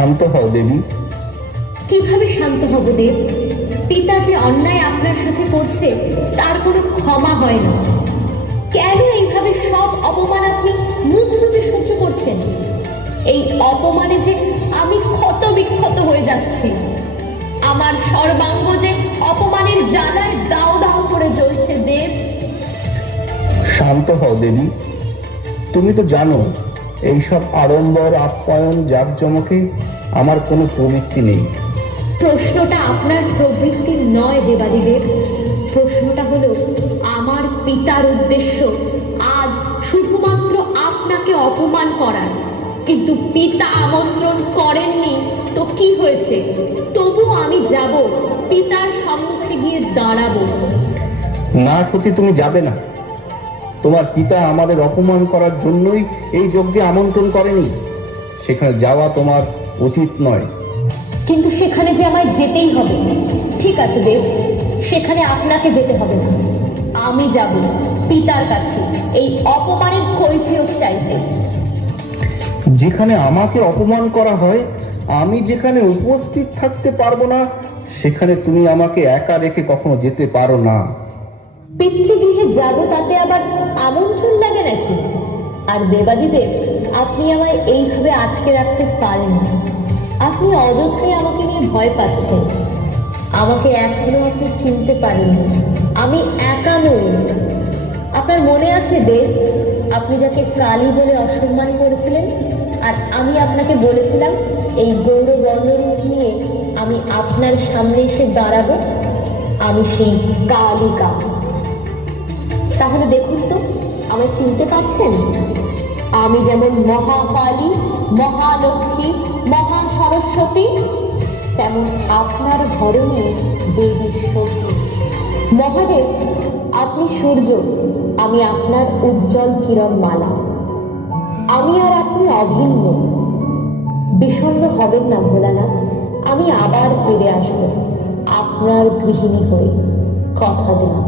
শান্ত হও দেবী। কিভাবে শান্ত হব দেব? পিতা যে অন্যায় আপনার সাথে করছে তার কোনো ক্ষমা হয় না। কেন এইভাবে সব অপমান আপনি মুখ বুজে সহ্য করছেন? এই অপমানে যে আমি ক্ষত বিক্ষত হয়ে যাচ্ছি। আমার সর্বাঙ্গ যে অপমানের জ্বালায় দাও দাও করে জ্বলছে দেব। শান্ত হও দেবী। তুমি তো জানো এইসব আড়ম্বর আপ্যায়ন জাঁকজমকে আমার কোনো প্রবৃত্তি নেই। প্রশ্নটা আপনার প্রবৃত্তির নয় দেবাদিদেব, প্রশ্নটা হলো আমার পিতার উদ্দেশ্য আজ শুধুমাত্র আপনাকে অপমান করার। কিন্তু পিতা আমন্ত্রণ করেননি তো কি হয়েছে? তবু আমি যাব, পিতার সম্মুখে গিয়ে দাঁড়াবো। না সতী, তুমি যাবে না। তোমার পিতা আমাদের অপমান করার জন্যই এই যজ্ঞে আমন্ত্রণ করেনি। সেখানে যাওয়া তোমার উচিত নয়। কিন্তু সেখানে যে আমায় যেতেই হবে। ঠিক আছে দেব, সেখানে আপনাকে যেতে হবে না, আমি যাব পিতার কাছে এই অপমানের কৈফিয়ত চাইতে। যেখানে আমাকে অপমান করা হয়, আমি যেখানে উপস্থিত থাকতে পারবো না, সেখানে তুমি আমাকে একা রেখে কখনো যেতে পারো না। পিতৃগৃহে যাব, তাতে আবার আমন্ত্রণ লাগে নাকি? আর দেবাদিদেব, আপনি আমায় এইভাবে আটকে রাখতে পারেন না। আপনি অযথাই আমাকে নিয়ে ভয় পাচ্ছেন। আমাকে এখনো আপনি চিনতে পারেননি। আমি একা নই। আপনার মনে আছে দেব, আপনি যাকে কালী বলে অসম্মান করেছিলেন, আর আমি আপনাকে বলেছিলাম এই গৌরবর্ণ রূপ নিয়ে আমি আপনার সামনে এসে দাঁড়াবো? আমি সেই কালিকা। তাহলে দেখুন তো, আমায় চিনতে পারছেন? আমি যেমন মহাকালী, মহালক্ষ্মী, মহা সরস্বতী, তেমন আপনার ধরনে দেবী শক্তি। মহাদেব, আপনি সূর্য, আমি আপনার উজ্জ্বল কিরণ মালা। আমি আর আপনি অভিন্ন। বিষণ্ণ হবেন না ভোলানাথ, আমি আবার ফিরে আসবো আপনার গৃহিণী হয়ে, কথা দিলাম।